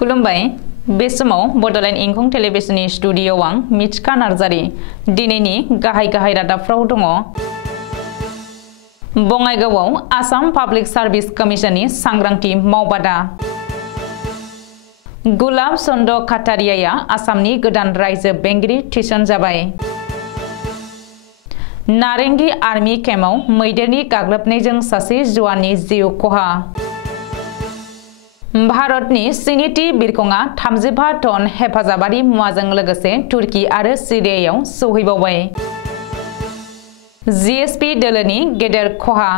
खुलुमबाय बे समाव बड'लेण्ड इंखं टेलिभिजननि स्टुडिय'आव आं मिथिखा नार्जारि दिनैनि गाहाय रादाबफ्राव दङ। बङाइगावआव आसाम पाब्लिक सार्भिस कमिसननि सांग्रांथि मावबादा। गुलाब चन्द्र काटारियाया आसामनि गोदान रायजो बेंगिरि थिसनजाबाय। नारेंगी आर्मी केम्पआव मैदेरनि गाग्लोबनायजों सासे जवाननि जिउ खहा। भारतनि सिनिटी बिरखंआ 35 टन हेफाजाबारि मुवाजों लोगोसे तुर्की आरो सिरियायाव सौहैबावबाय। जीएसपी दोलोनि गेदेर खहा।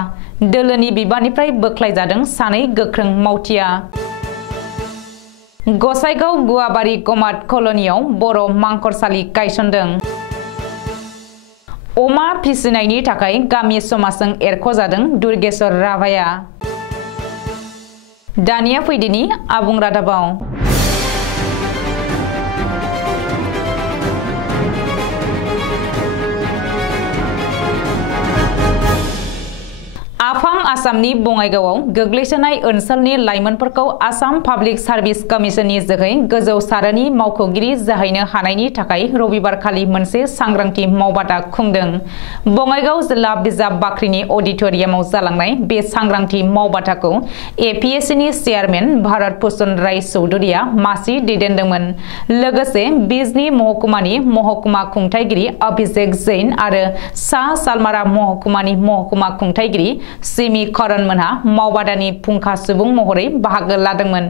दोलोनि बिबाननिफ्राय बोख्लायजादों सानै गोख्रों मावथिया। गसाइगाव गुवाबारि गमात कल'नियाव बर' मांखरसालि गायसनदों। अमा फिसिनायनि थाखाय गामि समाजजों एरख'जादों दुर्गेश्वर राभाया। दानिया फैदिनि आबुं रादाबाव। आफां आसामनि बङाइगावआव गोग्लैसोनाय ओनसोलनि लाइमोनफोरखौ आसाम पाब्लिक सार्भिस कमिसननि जोहै गोजौ सारोनि मावख'गिरि जाहैनो हानायनि थाखाय रबिबारखालि मोनसे सांग्रांथि मावबादा खुंदों। बङाइगाव जिल्ला बिजाब बाख्रिनि अडिट'रियामाव जालांनाय बे सांग्रांथि मावबादाखौ एपीएससीनि चेयारमेन भारत भूषण राय चौधुरीया मासि दैदेनदोंमोन। लोगोसे बिजनी महकुमानि महकुमा खुंथायगिरि अभिषेक जैन आरो सा सालमारा महकुमानि महकुमा खुंथायगिरि सिमी करन मोनहा मावबादानि फुंखा सुबुं महरै बाहागो लादोंमोन।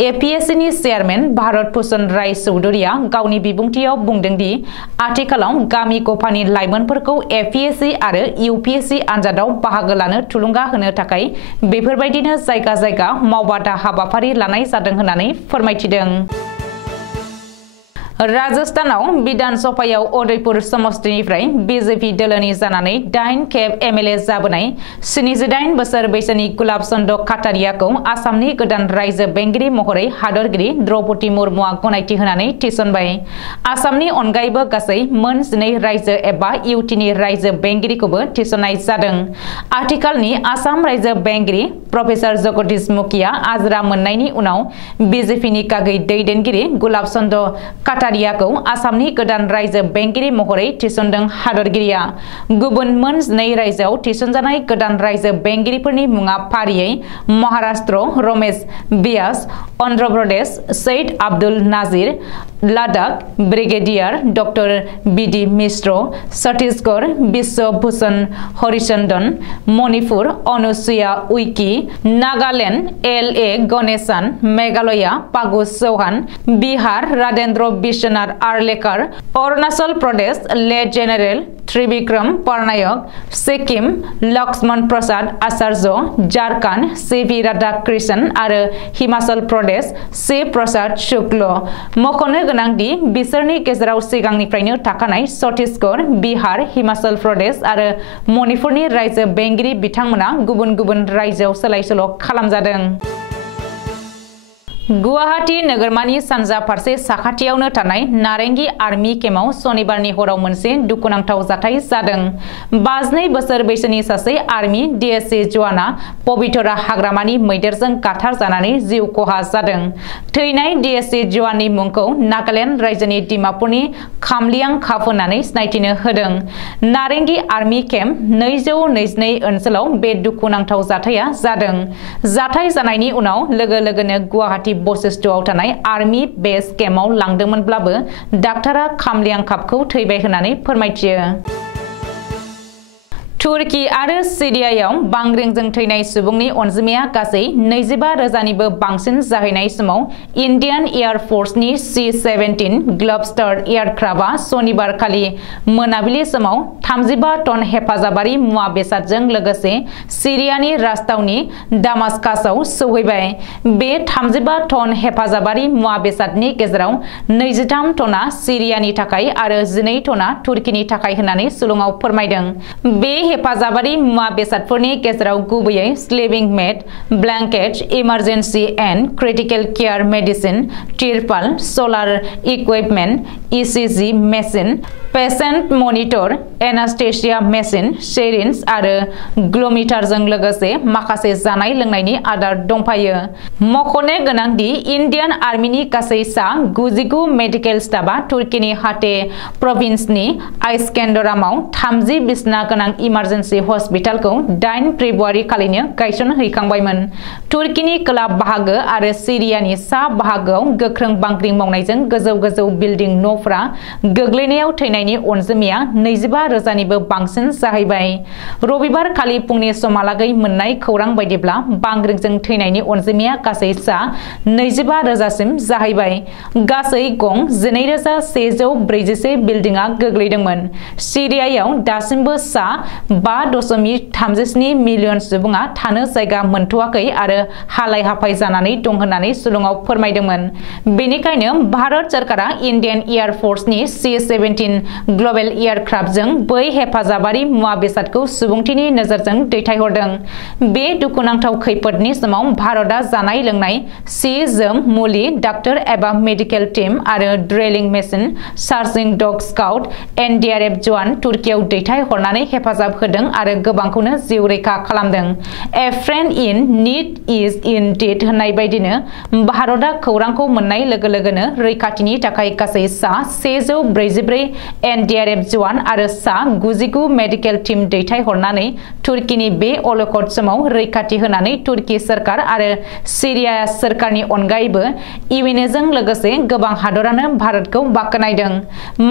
एपीएससीनि चेयारमेन भारत भूषण राय चौधुरीया गावनि बिबुंथियाव बुंदों दि आथिखालाव गामि गफानि लाइमोनफोरखौ एपीएससी आरो यूपीएससी आनजादाव बाहागो लानो थुलुंगा होनो थाखाय बेफोरबायदिनो जायगा मावबादा हाबाफारि लानाय जादों होननानै फोरमायथिदों। राजस्थानाव विधान सभायाव उदयपुर समष्टिनिफ्राय बीजेपी दोलोनि जानानै 8 खेब एमएलए जाबोनाय 78 बोसोर बैसोनि गुलाब चन्द्र काटारियाखौ आसामनि गोदान रायजो बेंगिरि महरै हादरगिरि द्रौपदी मुर्मुआ गनायथि होनानै थिसनबाय। आसामनि अनगायैबो गासै मोन 12 रायजो एबा इउटिनि रायजो बेंगिरिखौबो थिसननाय जादों। आथिखालनि आसाम रायजो बेंगिरि प्रफेसर जगदीश मुखिया आजिरा मोननायनि उनाव बीजेपीनि गागै दैदेनगिरि गुलाब चन्द्र काटारियाखौ आसामनि गोदान रायजो बेंगिरि महरै थिसनदों हादरगिरिया। गुबुन मोन 12 रायजोआव थिसनजानाय गोदान रायजो बेंगिरिफोरनि मुङा फारियै महाराष्ट्र रमेश व्यास, अन्ध्र प्रदेश सैयद आब्दुल नाजिर, लादाख ब्रिगेडियार डॉक्टर बीडी मिश्र, छत्तीसगढ़ विश्व भूषण हरिचंदन, मणिपुर अनुसुया उइकी, नागालैंड एलए गणेशन, मेघालय पागु चौहान, बिहार राजेंद्र विश्वनाथ आर्लेकर, अरुणाचल प्रदेश ले जेनेरेल त्रिविक्रम परनायक, सिक्किम लक्ष्मण प्रसाद आचार्य, झारखंड सीवी राधाकृष्णन आरो हिमाचल प्रदेश शिव प्रसाद शुक्ल। मख'नो गोनांदि बिसोरनि गेजेराव सिगांनिफ्रायनो थाखानाय छत्तीसगढ़, बिहार, हिमाचल प्रदेश आरो मणिपुरनि रायजो बेंगिरि बिथांमोना गुबुन गुबुन रायजोआव सोलाय-सोल' खालामजादों। गुवाहाटी नोगोरमानि सानजा फारसे साखाथियावनो थानाय नारेंगी आर्मी केम्पआव सनिबारनि हराव मोनसे दुखुनांथाव जाथाय जादों। 52 बोसोर बैसोनि सासे आर्मी डीएससी जवाना पवितरा हाग्रामानि मैदेरजों गाथारजानानै जिउ खहा जादों। थैनाय डीएससी जवाननि मुंखौ नागालैंड रायजोनि डिमापुरनि खामलियां खाप होननानै सिनायथिनो होदों। नारेंगी आर्मी केम्प 222 ओनसोलाव बे दुखुनांथाव जाथाया जादों। जाथाय जानायनि उनाव लोगोनो गुवाहाटी बशिष्टआव थानाय आर्मी बेस केम्पआव लांदोंमोनब्लाबो डाक्टारा खामलियां खापखौ थैबाय होननानै फोरमायथियो। तुर्की आरो सिरियायाव बांग्रिंजों थैनाय सुबुंनि अनजिमाया गासै 25,000निबो बांसिन जाहैनाय समाव इन्डियान एयार फर्सनि C-17 ग्लोबस्टार एयारक्राफ्टआ सनिबार खालि मोनाबिलि समाव 35 टन हेफाजाबारि मुवा बेसादजों लोगोसे सिरियानि राजथावनि दामास्कासआव सौहैबाय। बे 35 टन हेफाजाबारि मुवा बेसादनि गेजेराव 23 टना सिरियानि थाखाय आरो 12 टना तुर्कीनि थाखाय होननानै सुलुङाव फोरमायदों। बे हेफाजाबारि मुवा बेसादफोरनि गेजेराव गुबैयै sleeping mat, blanket, emergency and critical care medicine, तिरपाल, solar equipment, ECG machine, patient monitor, anaesthesia machine, syringes आरो ग्ल'मिटारजों लोगोसे माखासे जानाय लोंनायनि आदार दंफायो। मख'नो गोनांदि इन्डियान आर्मिनि गासै सा 99 मेडिकेल स्टाफा तुर्कीनि हाटे प्रभिन्सनि आइस्केन्दरामाव 30 बिसना गोनां इमारजेन्सि हस्पिटालखौ 8 फेब्रुवारि खालिनो गायसनहैखांबायमोन। तुर्कीनि खोला बाहागो आरो सिरियानि सा बाहागोआव गोख्रों बांग्रिं मावनायजों गोजौ बिल्डिं न'फोरा गोग्लैनायाव थैनायनि अनजिमाया 25,000निबो बांसिन जाहैबाय। रबिबार खालि फुंनि समहालागै मोननाय खौरां बायदिब्ला बांग्रिंजों थैनायनि अनजिमाया गासै सा 25,000सिम जाहैबाय। गासै गं 12,141 बिल्डिंआ गोग्लैदोंमोन। सिरियायाव दासिमबो सा 5.37 मिलियन सुबुङा थानो जायगा मोनथ'वाखै आरो हालाय-हाफाय जानानै दं होननानै सुलुङाव फोरमायदोंमोन। बेनिखायनो भारत सरकारा इन्डियान एयार फर्सनि C-17 ग्लबेल एयारक्राफ्टजों बै हेफाजाबारि मुवा बेसादखौ सुबुंथिनि नोजोरजों दैथायहरदों। बे दुखुनांथाव खैफोदनि समाव भारतआ जानाय लोंनाय, सि-जोम, मुलि, डाक्टर एबा मेडिकेल टीम आरो ड्रिलिं मेसिन, सार्चिं डग स्काउट, एनडीआरएफ जवान तुर्कीयाव दैथायहरनानै हेफाजाब होदों आरो गोबांखौनो जिउ रैखा खालामदों। A friend in need is indeed होननाय बायदिनो भारतआ खौरांखौ मोननाय लोगो-लोगोनो रैखाथिनि थाखाय गासै सा 144 एनडीआरएफ जवान आरो सा 99 मेडिकेल टीम दैथायहरनानै तुर्कीनि बे अलखद समाव रैखाथि होनानै तुर्की सरकार आरो सिरिया सरकारनि अनगायैबो इउएनएजों लोगोसे गोबां हादरानो भारतखौ बाख्नायदों।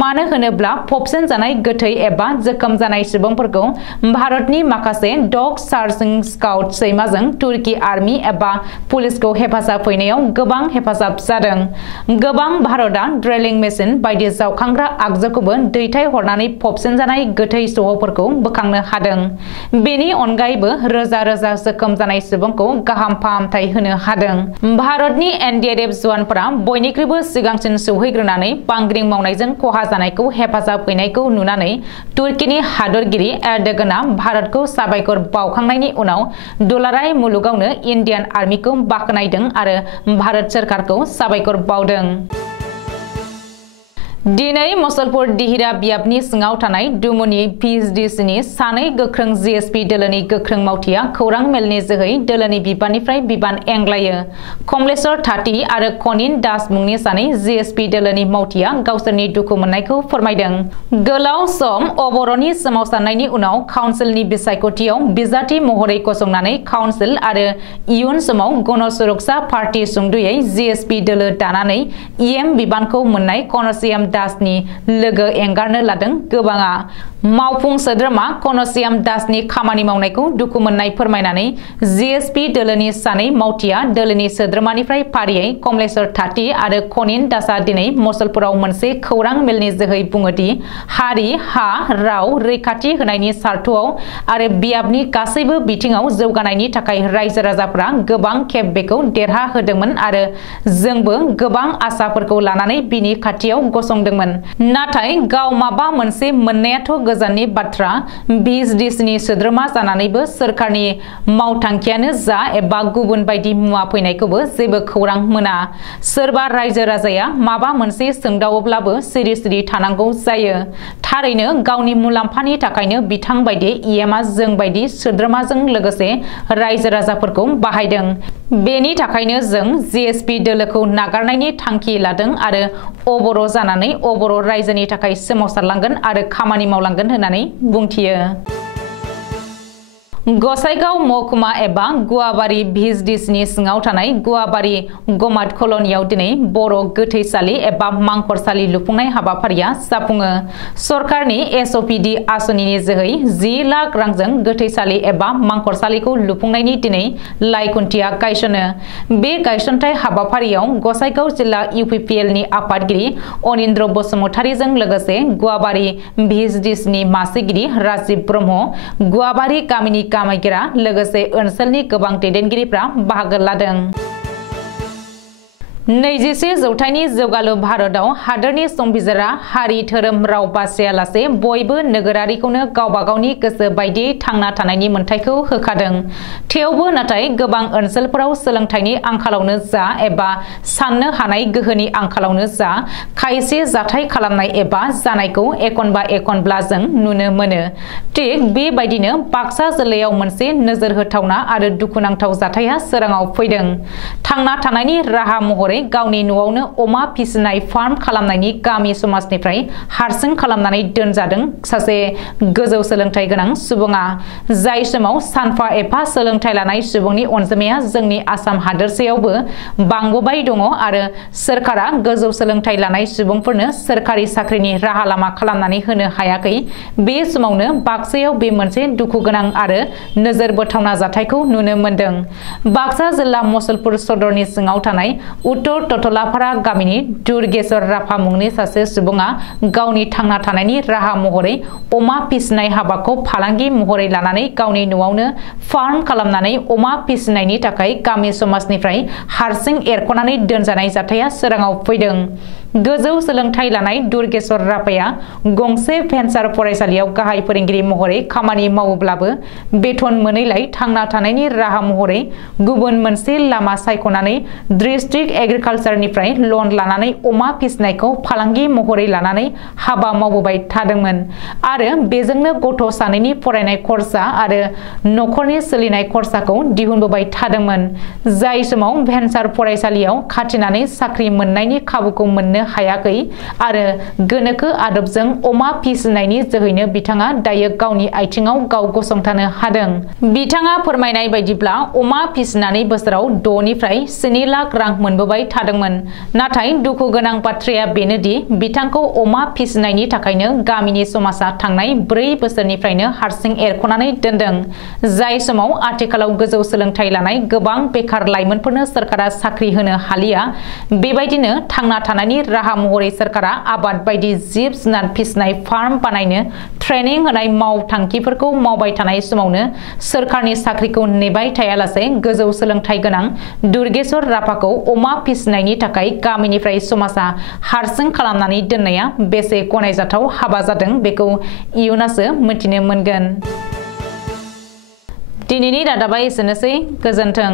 मानो होनोब्ला फबसिन जानाय गोथै एबा जोखोम जानाय सुबुंफोरखौ भारतनि माखासे डग सार्चिं स्काउट सैमाजों तुर्की आर्मी एबा पुलिसखौ हेफाजाब हैनायाव गोबां हेफाजाब जादों। गोबां भारतआ ड्रिलिं मेसिन बायदि जावखांग्रा आगजुखौबो दैथायहरनानै फबसिन जानाय गोथै सह'फोरखौ बोखांनो हादों। बेनि अनगायैबो रोजा जोखोम जानाय सुबुंखौ गाहाम फाहामथाय होनो हादों। भारतनि एनडीआरएफ जवानफोरा बयनिख्रुइबो सिगांसिन सौहैग्रोनानै बांग्रिं मावनायजों खहा जानायखौ हेफाजाब हैनायखौ नुनानै तुर्कीनि हादरगिरि एर्दोगानआ भारतखौ साबायखर बावखांनायनि उनाव दुलाराय मुलुगावनो इन्डियान आर्मिखौ बाख्नायदों आरो भारत सरकारखौ साबायखर बावदों। दिनै मुसलपुर दिहिरा बियाबनि सिङाव थानाय दुमुनि PHDCनि सानै गोख्रों GSP दोलोनि गोख्रों मावथिया खौरां मेलनि जोहै दोलोनि बिबाननिफ्राय बिबान एंग्लायो। कमलेश्वर थाथि आरो कनिन दास मुंनि सानै GSP दोलोनि मावथिया गावसोरनि दुखु मोननायखौ फोरमायदों। गोलाव सम अबर'नि सोमावसारनायनि उनाव काउन्सिलनि बिसायख'थियाव बिजाथि महरै गसंनानै काउन्सिल आरो इयुन समाव गण सुरक्षा पार्टी सुंद'यै GSP दोलो दानानै EM बिबानखौ मोननाय कन'सियाम दासनि लोगो एंगारनो लादों गोबाङा। मावफुं सोद्रोमा कन'सियाम दासनि खामानि मावनायखौ दुखु मोननाय फोरमायनानै GSP दोलोनि सानै मावथिया दोलोनि सोद्रोमानिफ्राय फारियै कमलेश्वर थाथि आरो कनिन दासआ दिनै मुसलपुराव मोनसे खौरां मेलनि जोहै बुङोदि हारि, हा, राव रैखाथि होनायनि सार्थ'आव आरो बियाबनि गासैबो बिथिङाव जौगानायनि थाखाय रायजो राजाफोरा गोबां खेब बेखौ देरहा होदोंमोन आरो जोंबो गोबां आसाफोरखौ लानानै बिनि खाथियाव गसंदोंमोन। नाथाय गाव माबा मोनसे मोननायाथ' गोजाननि बाथ्रा, PHDCनि सोद्रोमा जानानैबो सोरखारनि मावथांखियानो जा एबा गुबुन बायदि मुवा फैनायखौबो जेबो खौरां मोना। सोरबा रायजो राजाया माबा मोनसे सोंदावोब्लाबो सिरि थानांगौ जायो। थारैनो गावनि मुलाम्फानि थाखायनो बिथां बायदि EMआ जों बायदि सोद्रोमाजों लोगोसे रायजो राजाफोरखौ बाहायदों। बेनि थाखायनो जों GSP दोलोखौ नागारनायनि थांखि लादों आरो अबर' जानानै अबर' रायजोनि थाखाय सोमावसारलांगोन आरो खामानि मावलांगोन होननानै बुंथियो। गसाइगाव महकुमा एबा गुवाबारि PHDCनि सिङाव थानाय गुवाबारि गमात कल'नियाव दिनै बर' गोथैसालि एबा मांखरसालि लुफुंनाय हाबाफारिया जाफुङो। सरकारनि SOPD आसनिनि जोहै 10 लाख रांजों गोथैसालि एबा मांखरसालिखौ लुफुंनायनि दिनै लाइखुन्थिया गायसनो। बे गायसनथाय हाबाफारियाव गसाइगाव जिल्ला UPPLनि आफादगिरि अनिन्द्र बसुमतारीजों लोगोसे गुवाबारि PHDCनि मासिगिरि राजिब ब्रह्म, गुवाबारि गामिनि गामिगिरा लोगोसे ओनसोलनि गोबां दैदेनगिरिफ्रा बाहागो लादों। नैजिसे जौथाइनि जौगालु भारतआव हादोरनि संबिजिरा हारि धोरोम राव बासियालासे बयबो नोगोरारिखौनो गावबा गावनि गोसो बायदियै थांना थानायनि मोन्थायखौ होखादों। थेवबो नाथाय गोबां ओनसोलफोराव सोलोंथाइनि आंखालावनो जा एबा साननो हानाय गोहोनि आंखालावनो जा खायसे जाथाय खालामनाय एबा जानायखौ एखनब्ला जों नुनो मोनो। थिग बेबायदिनो बाक्सा जिल्लायाव मोनसे नोजोर होथावना आरो दुखुनांथाव जाथाया सोराङाव फैदों। थांना थानायनि राहा महरै गावनि न'आवनो अमा फिसिनाय फार्म खालामनायनि गामि समाजनिफ्राय हारसिं खालामनानै दोनजादों सासे गोजौ सोलोंथाइ गोनां सुबुङा। जाय समाव सानफा एफा सोलोंथाइ लानाय सुबुंनि अनजिमाया जोंनि आसाम हादोरसायावबो बांबोबाय दङ आरो सोरखारा गोजौ सोलोंथाइ लानाय सुबुंफोरनो सोरखारि साख्रिनि राहा लामा खालामनानै होनो हायाखै। बे समावनो बाक्सायाव बे मोनसे दुखु गोनां आरो नोजोर बोथावना जाथायखौ नुनो मोनदों। बाक्सा जिल्ला मसलपुर सदरनि सिङाव थानाय उत्तर टटलापारा गामिनि दुर्गेश्वर राभा मुंनि सासे सुबुङा गावनि थांना थानायनि राहा महरै अमा फिसिनाय हाबाखौ फालांगि महरै लानानै गावनि न'आवनो फार्म खालामनानै अमा फिसिनायनि थाखाय गामि समाजनिफ्राय हारसिं एरख'नानै दोनजानाय जाथाया सोराङाव फैदों। गोजौ सोलोंथाइ लानाय दुर्गेश्वर राभाया गंसे भेन्सार फरायसालियाव गाहाय फोरोंगिरि महरै खामानि मावोब्लाबो बेथन मोनैलाय थांना थानायनि राहा महरै गुबुन मोनसे लामा सायख'नानै डिस्ट्रिक्ट एग्रिकालचारनिफ्राय लन लानानै अमा फिसिनायखौ फालांगि महरै लानानै हाबा मावबोबाय थादोंमोन आरो बेजोंनो गथ' सानैनि फरायनाय खरसा आरो न'खरनि सोलिनाय खरसाखौ दिहुनबोबाय थादोंमोन। जाय समाव भेन्सार फरायसालियाव खाथिनानै साख्रि मोननायनि खाबुखौ मोननो हायाखै आरो गोनोखो आदबजों अमा फिसिनायनि जोहैनो बिथाङा दायो गावनि आथिङाव गाव गसंथानो हादों। बिथाङा फोरमायनाय बायदिब्ला अमा फिसिनानै बोसोराव 6 निफ्राय 7 लाख रां मोनबोबाय थादोंमोन। नाथाय दुखु गोनां बाथ्राया बेनोदि बिथांखौ अमा फिसिनायनि थाखायनो गामिनि समाजा थांनाय 4 बोसोरनिफ्रायनो हारसिं एरख'नानै दोनदों। जाय समाव आथिखालाव गोजौ सोलोंथाइ लानाय गोबां बेखार लाइमोनफोरनो सोरखारा साख्रि होनो हालिया। बेबायदिनो थांना थानायनि राहा महरै सोरखारा आबाद बायदि जिब जुनार फिसिनाय फार्म बानायनो ट्रेनिं होनाय मावथांखिफोरखौ मावबाय थानाय समावनो सोरखारनि साख्रिखौ नेबाय थायालासे गोजौ सोलोंथाइ गोनां दुर्गेश्वर राभाखौ अमा फिसिनायनि थाखाय गामिनिफ्राय समाजा हारसिं खालामनानै दोननाया बेसे गनायजाथाव हाबा जादों बेखौ इयुनासो मिथिनो मोनगोन। दिनैनि रादाबा एसेनोसै। गोजोन्थों।